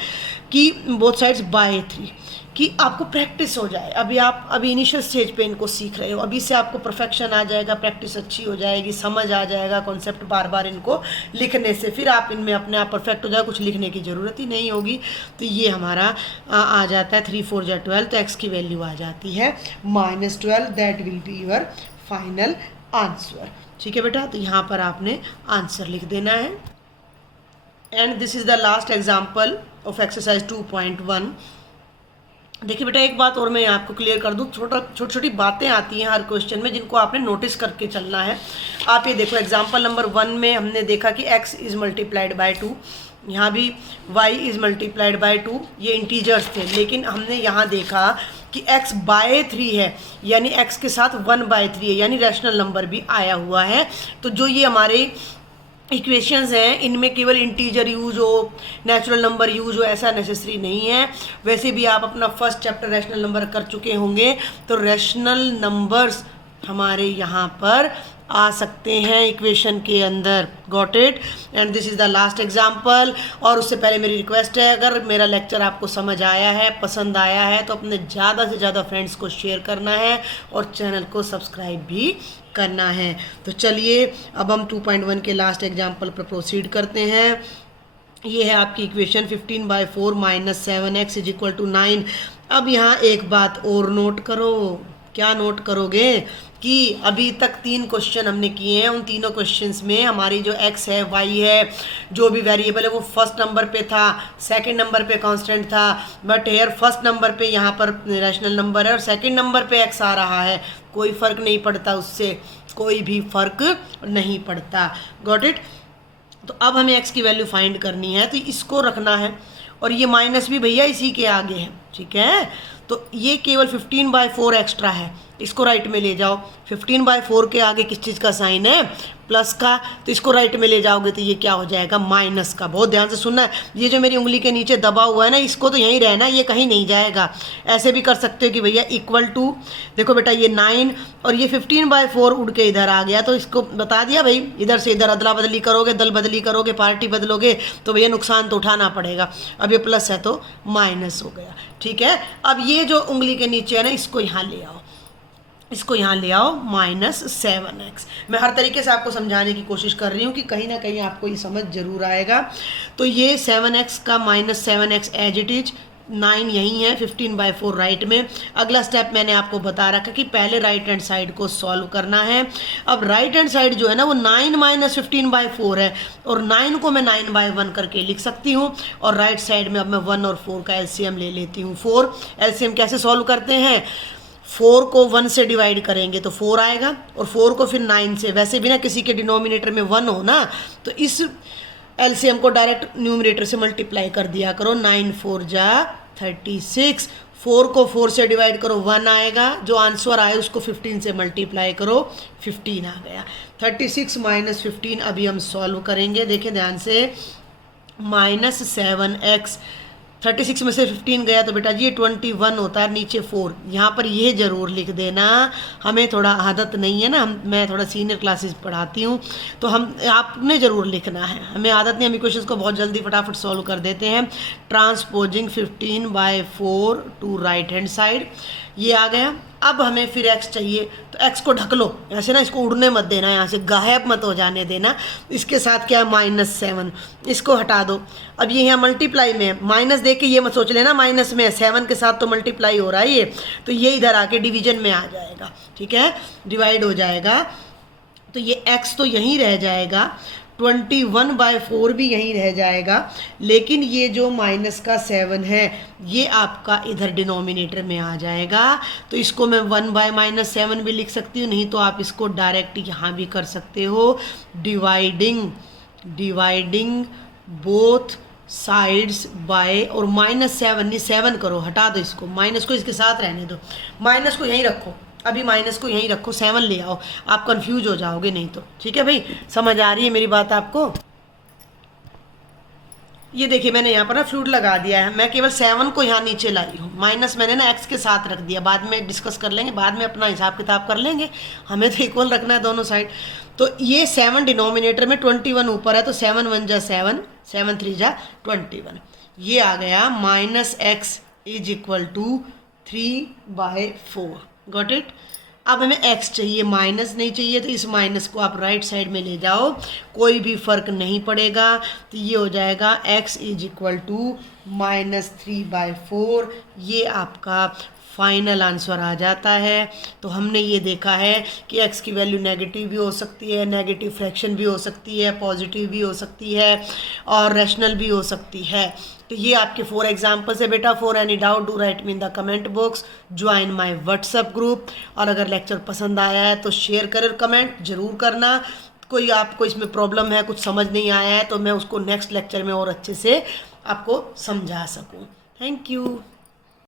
कि बोथ साइड्स बाय 3, कि आपको प्रैक्टिस हो जाए। अभी इनिशियल स्टेज पे इनको सीख रहे हो, अभी से आपको परफेक्शन आ जाएगा, प्रैक्टिस अच्छी हो जाएगी, समझ आ जाएगा कॉन्सेप्ट बार बार इनको लिखने से। फिर आप इनमें अपने आप परफेक्ट हो जाए, कुछ लिखने की ज़रूरत ही नहीं होगी। तो ये हमारा आ जाता है 3 4 जा 12। तो x की वैल्यू आ जाती है -12। That will be your final answer. ठीक है बेटा, तो यहाँ पर आपने आंसर लिख देना है। And this is the last example of exercise 2.1। देखिए बेटा, एक बात और मैं आपको क्लियर कर दूँ, छोटी छोटी बातें आती हैं हर क्वेश्चन में जिनको आपने नोटिस करके चलना है। आप ये देखो, एग्जाम्पल नंबर 1 में हमने देखा कि x इज़ मल्टीप्लाइड बाय 2, यहाँ भी y इज़ मल्टीप्लाइड बाय 2, ये इंटीजर्स थे। लेकिन हमने यहाँ देखा कि x/3 है, यानी x के साथ 1/3 है, यानी रैशनल नंबर भी आया हुआ है। तो जो ये हमारे इक्वेशंस हैं, इनमें केवल इंटीजर यूज हो, नेचुरल नंबर यूज हो, ऐसा नेसेसरी नहीं है। वैसे भी आप अपना फर्स्ट चैप्टर रैशनल नंबर कर चुके होंगे, तो रैशनल नंबर्स हमारे यहाँ पर आ सकते हैं इक्वेशन के अंदर। Got it. And this is the last example. और उससे पहले मेरी रिक्वेस्ट है, अगर मेरा लेक्चर आपको समझ आया है, पसंद आया है, तो अपने ज़्यादा से ज़्यादा फ्रेंड्स को शेयर करना है और चैनल को सब्सक्राइब भी करना है। तो चलिए अब हम 2.1 के लास्ट एग्जाम्पल पर प्रोसीड करते हैं। ये है आपकी इक्वेशन 15/4 - 7x = 9। अब यहाँ एक बात और नोट करो। क्या नोट करोगे कि अभी तक 3 क्वेश्चन हमने किए हैं। उन तीनों क्वेश्चंस में हमारी जो x है, y है, जो भी वेरिएबल है, वो फर्स्ट नंबर पे था, सेकंड नंबर पे कांस्टेंट था। बट हेयर फर्स्ट नंबर पे यहाँ पर रैशनल नंबर है और सेकंड नंबर पे x आ रहा है। कोई फ़र्क नहीं पड़ता उससे, कोई भी फ़र्क नहीं पड़ता। Got it. तो अब हमें x की वैल्यू फाइंड करनी है, तो इसको रखना है और ये माइनस भी भैया इसी के आगे है। ठीक है, तो ये केवल 15/4 एक्स्ट्रा है, इसको राइट में ले जाओ। 15/4 के आगे किस चीज़ का साइन है, प्लस का, तो इसको राइट में ले जाओगे तो ये क्या हो जाएगा, माइनस का। बहुत ध्यान से सुनना है, ये जो मेरी उंगली के नीचे दबा हुआ है ना, इसको तो यहीं रहना, ये कहीं नहीं जाएगा। ऐसे भी कर सकते हो कि भैया इक्वल टू, देखो बेटा ये 9 और ये 15/4 उड़ के इधर आ गया, तो इसको बता दिया भाई, इधर से इधर अदला बदली करोगे, दल बदली करोगे, पार्टी बदलोगे तो भैया नुकसान तो उठाना पड़ेगा। अब ये प्लस है तो माइनस हो गया। ठीक है, अब ये जो उंगली के नीचे है ना, इसको यहाँ ले आओ, इसको यहाँ ले आओ, -7x। मैं हर तरीके से आपको समझाने की कोशिश कर रही हूँ कि कहीं ना कहीं आपको ये समझ जरूर आएगा। तो ये 7x का -7x एज इट इज, 9 यहीं है, 15/4 राइट में। अगला स्टेप मैंने आपको बता रखा कि पहले राइट हैंड साइड को सॉल्व करना है। अब राइट हैंड साइड जो है ना, वो 9 - 15/4 है और 9 को मैं 9/1 करके लिख सकती हूँ। और राइट साइड में अब मैं 1 और 4 का एलसीएम ले लेती हूँ। 4 एलसीएम कैसे सॉल्व करते हैं, 4 को 1 से डिवाइड करेंगे तो 4 आएगा और 4 को फिर 9 से। वैसे भी ना किसी के डिनोमिनेटर में 1 हो ना, तो इस एलसीएम को डायरेक्ट न्यूमरेटर से मल्टीप्लाई कर दिया करो। 9 4 जा 36, 4 को 4 से डिवाइड करो 1 आएगा, जो आंसर आए उसको 15 से मल्टीप्लाई करो, 15 आ गया। 36 - 15 अभी हम सॉल्व करेंगे। देखें ध्यान से, -7x 36 में से 15 गया तो बेटा जी ये 21 होता है, नीचे 4। यहाँ पर ये ज़रूर लिख देना, हमें थोड़ा आदत नहीं है ना, मैं थोड़ा सीनियर क्लासेस पढ़ाती हूँ, तो आपने ज़रूर लिखना है, हमें आदत नहीं, हम इक्वेशंस को बहुत जल्दी फटाफट सॉल्व कर देते हैं। Transposing 15/4 to right hand side, ये आ गया। अब हमें फिर x चाहिए, तो x को ढक लो ऐसे ना, इसको उड़ने मत देना, यहाँ से गायब मत हो जाने देना। इसके साथ क्या है -7, इसको हटा दो। अब ये यहाँ मल्टीप्लाई में है, माइनस देख के ये मत सोच लेना माइनस में है, 7 के साथ तो मल्टीप्लाई हो रहा है ये, तो ये इधर आके डिवीजन में आ जाएगा, ठीक है, डिवाइड हो जाएगा। तो ये x तो यहीं रह जाएगा, 21/4 भी यहीं रह जाएगा, लेकिन ये जो माइनस का 7 है ये आपका इधर डिनोमिनेटर में आ जाएगा। तो इसको मैं 1/-7 भी लिख सकती हूँ, नहीं तो आप इसको डायरेक्ट यहाँ भी कर सकते हो, डिवाइडिंग बोथ साइड्स बाय, और -7 नहीं 7 करो, हटा दो इसको, माइनस को इसके साथ रहने दो, माइनस को यहीं रखो, अभी माइनस को यहीं रखो, 7 ले आओ, आप कंफ्यूज हो जाओगे नहीं तो। ठीक है भाई, समझ आ रही है मेरी बात आपको? ये देखिए मैंने यहाँ पर ना फ्लूट लगा दिया है, मैं केवल 7 को यहाँ नीचे लाई हूँ, माइनस मैंने ना x के साथ रख दिया, बाद में डिस्कस कर लेंगे, बाद में अपना हिसाब किताब कर लेंगे, हमें तो इक्वल रखना है दोनों साइड। तो ये 7 डिनोमिनेटर में, 21 ऊपर है, तो 7 1 जा 7, 7 3 जा 21, ये आ गया -x = 3/4। Got it? अब हमें x चाहिए, माइनस नहीं चाहिए, तो इस माइनस को आप राइट साइड में ले जाओ, कोई भी फर्क नहीं पड़ेगा, तो ये हो जाएगा x = -3/4। ये आपका फाइनल आंसर आ जाता है। तो हमने ये देखा है कि x की वैल्यू नेगेटिव भी हो सकती है, नेगेटिव फ्रैक्शन भी हो सकती है, पॉजिटिव भी हो सकती है, और रैशनल भी हो सकती है। तो ये आपके 4 एग्जाम्पल्स है बेटा। For any doubt do write me in the comment box, join my WhatsApp group, और अगर लेक्चर पसंद आया है तो शेयर कर, कमेंट जरूर करना। कोई आपको इसमें प्रॉब्लम है, कुछ समझ नहीं आया है, तो मैं उसको नेक्स्ट लेक्चर में और अच्छे से आपको समझा सकूँ। Thank you.